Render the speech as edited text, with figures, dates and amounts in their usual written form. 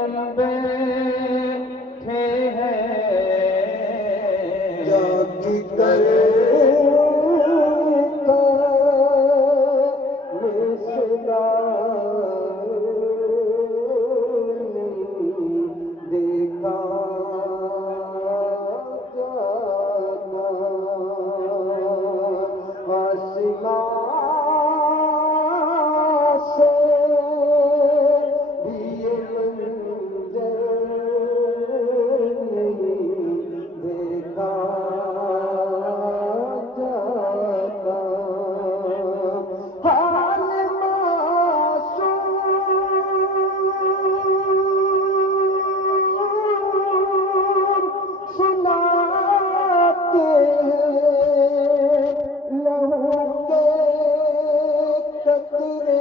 ہم بیٹھے ہیں جاتی کرے دیکھا جانا آسمان سے بھی یہ منظر نہیں دیکھا جاتا حال معصوم سناتے ہیں لہو کے قطرے